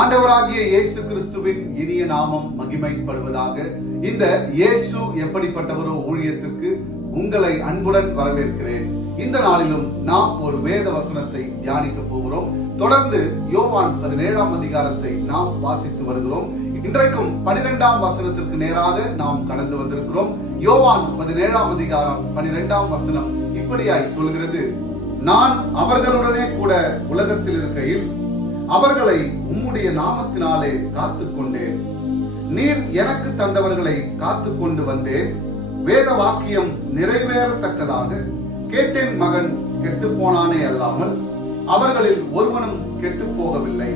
ஆண்டவராகிய இயேசு கிறிஸ்துவின் இனிய நாமம் மகிமைப்படுவதாக. இந்த இயேசு எப்படிப்பட்டவரோ ஊழியத்திற்கு உங்களை அன்புடன் வரவேற்கிறேன். இந்த நாளிலும் நாம் ஒரு வேத வசனத்தை தியானிக்க போகிறோம். தொடர்ந்து யோவான் பதினேழாம் அதிகாரத்தை நாம் வாசித்து வருகிறோம். இன்றைக்கும் பனிரெண்டாம் வசனத்திற்கு நேராக நாம் கடந்து வந்திருக்கிறோம். யோவான் பதினேழாம் அதிகாரம் பனிரெண்டாம் வசனம் இப்படியாய் சொல்கிறது. நான் அவர்களுடனே கூட உலகத்தில் இருக்கையில் அவர்களை உம்முடைய நாமத்தினாலே காத்துக் கொண்டேன் நீர் எனக்கு தந்தவர்களை காத்துக் கொண்டு வந்தேன். வேத வாக்கியம் நிறைவேறத்தக்கதாக கேட்டேன் மகன் கெட்டு போனானே அல்லாமல் அவர்களில் ஒருவனும் கெட்டு போகவில்லை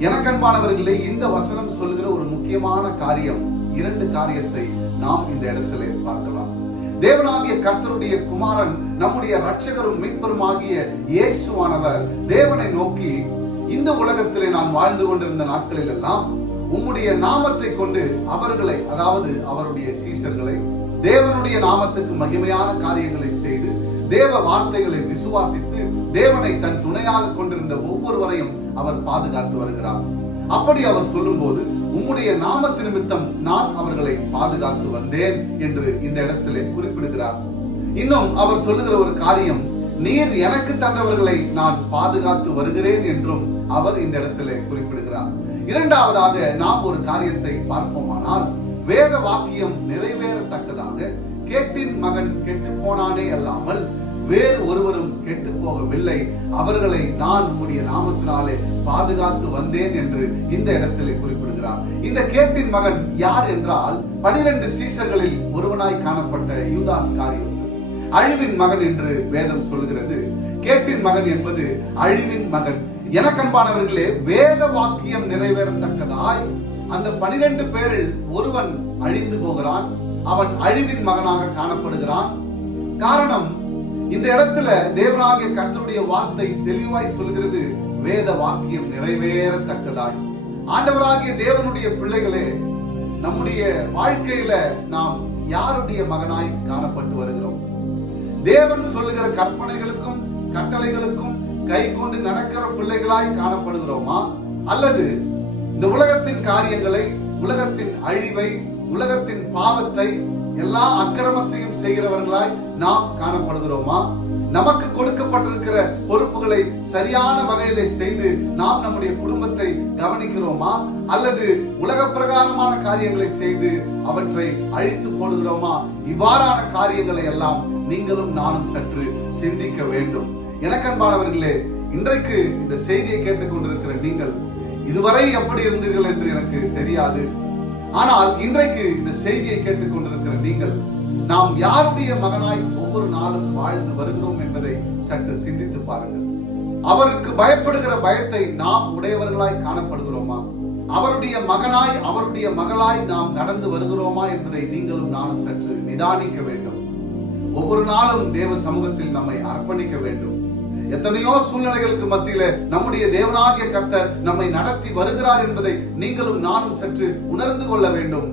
எனக்கன்பானவர்களே இந்த வசனம் சொல்கிற ஒரு முக்கியமான காரியம் இரண்டு காரியத்தை நாம் இந்த இடத்துல பார்க்கலாம். தேவனாகிய கர்த்தருடைய குமாரன் நம்முடைய ரட்சகரும் மீட்பருமாகிய இயேசுவானவர் தேவனை நோக்கி இந்த உலகத்திலே நான் வாழ்ந்து கொண்டிருந்த நாட்களில் எல்லாம் உம்முடைய நாமத்தை கொண்டு அவர்களை அதாவது அவருடைய சீசர்களை தேவனுடைய நாமத்துக்கு மகிமையான காரியங்களை செய்து தேவ வார்த்தைகளை விசுவாசித்து தேவனை தன் துணையாக கொண்டிருந்த ஒவ்வொருவரையும் அவர் பாதுகாத்து வருகிறார். அப்படி அவர் சொல்லும்போது உம்முடைய நாமத்து நிமித்தம் நான் அவர்களை பாதுகாத்து வந்தேன் என்று இந்த இடத்திலே குறிப்பிடுகிறார். இன்னும் அவர் சொல்லுகிற ஒரு காரியம் நீர் எனக்கு தந்தவர்களை நான் பாதுகாத்து வருகிறேன் என்றும் அவர் இந்த இடத்துல குறிப்பிடுகிறார். இரண்டாவதாக நாம் ஒரு காரியத்தை பார்ப்போமானால் வேத வாக்கியம் நிறைவேறத்தக்கதாக கேட்டின் மகன் கெட்டு போனானே அல்லாமல் வேறு ஒருவரும் கெட்டு போகவில்லை. அவர்களை நான் உடைய நாமத்தினாலே பாதுகாத்து வந்தேன் என்று இந்த இடத்திலே குறிப்பிடுகிறார். இந்த கேட்டின் மகன் யார் என்றால் பனிரெண்டு சீசர்களில் ஒருவனாய் காணப்பட்ட யூதாஸ் காரியம். அழிவின் மகன் என்று வேதம் சொல்லுகிறது. கேட்டின் மகன் என்பது அழிவின் மகன். எனக்கன்பானவர்களே வேத வாக்கியம் நிறைவேறத்தக்கதாய் அந்த பனிரெண்டு பேரில் ஒருவன் அழிந்து போகிறான் அவன் அழிவின் மகனாக காணப்படுகிறான். காரணம் இந்த இடத்துல தேவனாகிய கர்த்தருடைய வார்த்தை தெளிவாய் சொல்கிறது வேத வாக்கியம் நிறைவேறத்தக்கதாய். ஆண்டவராகிய தேவனுடைய பிள்ளைகளே நம்முடைய வாழ்க்கையில நாம் யாருடைய மகனாய் காணப்பட்டு வருகிறோம்? தேவன் சொல்லுகிற கற்பனைகளுக்கும் கட்டளைகளுக்கும் கை கொண்டு நடக்கிற பிள்ளைகளாய் காணப்படுகிறோமா? அல்லது இந்த உலகத்தின் காரியங்களை உலகத்தின் அழிவை உலகத்தின் பாவத்தை எல்லா அக்கிரமத்தையும் செய்கிறவர்களாய் நாம் காணப்படுகிறோமா? நமக்கு கொடுக்கப்பட்டிருக்கிற பொறுப்புகளை சரியான வகையில செய்து நாம் நம்முடைய குடும்பத்தை கவனிக்கிறோமா? அல்லது உலக பிரகாரமான காரியங்களை செய்து அவற்றை அழித்து போடுகிறோமா? இவ்வாறான காரியங்களை எல்லாம் நீங்களும் நானும் சற்று சிந்திக்க வேண்டும். எனக்கன்பானவர்களே இன்றைக்கு இந்த செய்தியை கேட்டுக்கொண்டிருக்கிற நீங்கள் இதுவரை எப்படி இருந்தீர்கள் என்று எனக்கு தெரியாது. ஆனால் இன்றைக்கு இந்த செய்தியை கேட்டுக்கொண்டிருக்கிற நீங்கள் நாம் யாருடைய மகனாய் ஒவ்வொரு நாளும் வாழ்ந்து வருகிறோம் என்பதை சற்று சிந்தித்து பாருங்கள். அவருக்கு பயப்படுகிற பயத்தை நாம் உடையவர்களாய் காணப்படுகிறோமா? அவருடைய மகனாய் அவருடைய மகளாய் நாம் நடந்து வருகிறோமா என்பதை நீங்களும் நானும் சற்று நிதானிக்க வேண்டும். ஒவ்வொரு நாளும் தேவ சமூகத்தில் நம்மை அர்ப்பணிக்க வேண்டும். எத்தனையோ சூழ்நிலைகளுக்கு மத்தியில நம்முடைய தேவனாகிய கர்த்தர் நம்மை நடத்தி வருகிறார் என்பதை நீங்களும் நானும் சற்று உணர்ந்து கொள்ள வேண்டும்.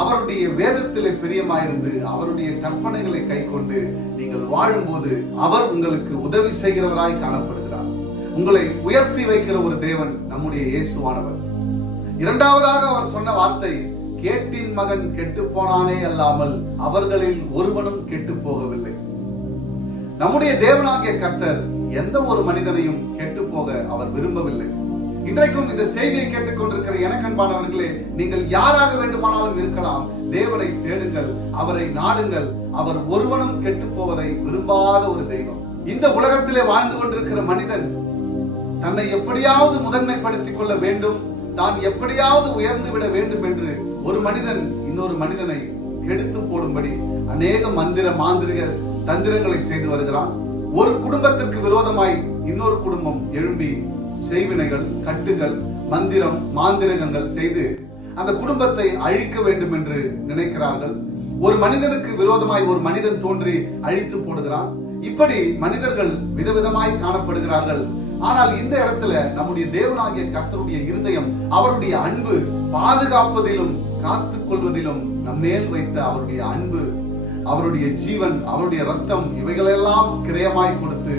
அவருடைய வேதத்திலே பிரியமாயிருந்து அவருடைய கற்பனைகளை கை கொண்டு நீங்கள் வாழும்போது அவர் உங்களுக்கு உதவி செய்கிறவராய் காணப்படுகிறார். உங்களை உயர்த்தி வைக்கிற ஒரு தேவன் நம்முடைய இயேசுவானவர். இரண்டாவதாக அவர் சொன்ன வார்த்தை கேட்டின் மகன் கெட்டு போனானே அல்லாமல் அவர்களில் ஒருவனும் கெட்டு போகவில்லை நம்முடைய தேவனாகிய கர்த்தர் எந்த ஒரு மனிதனையும் கெட்டு போக அவர் விரும்பவில்லை. இன்றைக்கும் இந்த செய்தியை கேட்டுக்கொண்டிருக்கிற எனக்கன்பானவர்களே நீங்கள் யாராக வேண்டுமானாலும் இருக்கலாம். தேவனை தேடுங்கள் அவரை நாடுங்கள். அவர் ஒருவனும் கெட்டு போவதை விரும்பாத ஒரு தெய்வம். இந்த உலகத்திலே வாழ்ந்து கொண்டிருக்கிற மனிதன் தன்னை எப்படியாவது முதன்மைப்படுத்திக் கொள்ள வேண்டும் தான் எப்படியாவது உயர்ந்து விட வேண்டும் என்று ஒரு மனிதன் இன்னொரு மனிதனை கெடுத்து போடும்படி அநேக மந்திர மாந்திரிக தந்திரங்களை செய்து வருகிறான். ஒரு குடும்பத்திற்கு விரோதமாய் இன்னொரு குடும்பம் எழும்பி செய்வினைகள் கட்டுகள் மந்திரம் மாந்திரகங்கள் செய்து அந்த குடும்பத்தை அழிக்க வேண்டும் என்று நினைக்கிறார்கள். ஒரு மனிதனுக்கு விரோதமாய் ஒரு மனிதன் தோன்றி அழித்து போடுகிறான். இப்படி மனிதர்கள் விதவிதமாய் காணப்படுகிறார்கள். ஆனால் இந்த இடத்துல நம்முடைய தேவனாகிய கர்த்தருடைய இருதயம் அவருடைய அன்பு பாதுகாப்பதிலும் காத்துக் கொள்வதிலும் நம்மேல் வைத்த அவருடைய அன்பு அவருடைய ஜீவன் அவருடைய ரத்தம் இவைகளெல்லாம் கிரயமாய் கொடுத்து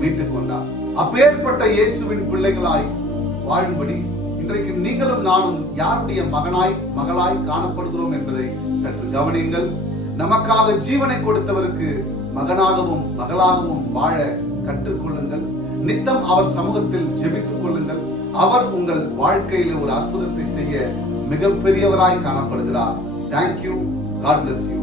மீட்டுக் கொண்டார் அப்பேற்பட்ட இயேசுவின் பிள்ளைகளாய் வாழும்படி இன்றைக்கு நீங்களும் நானும் யாருடைய மகனாய் மகளாய் காணப்படுகிறோம் என்பதை சற்று கவனியுங்கள். நமக்காக ஜீவனை கொடுத்தவருக்கு மகனாகவும் மகளாகவும் வாழ கற்றுக்கொள்ளுங்கள். நித்தம் அவர் சமூகத்தில் ஜெபித்துக் கொள்ளுங்கள். அவர் உங்கள் வாழ்க்கையில் ஒரு அற்புதத்தை செய்ய மிகப்பெரியவராய் காணப்படுகிறார். Thank you God bless you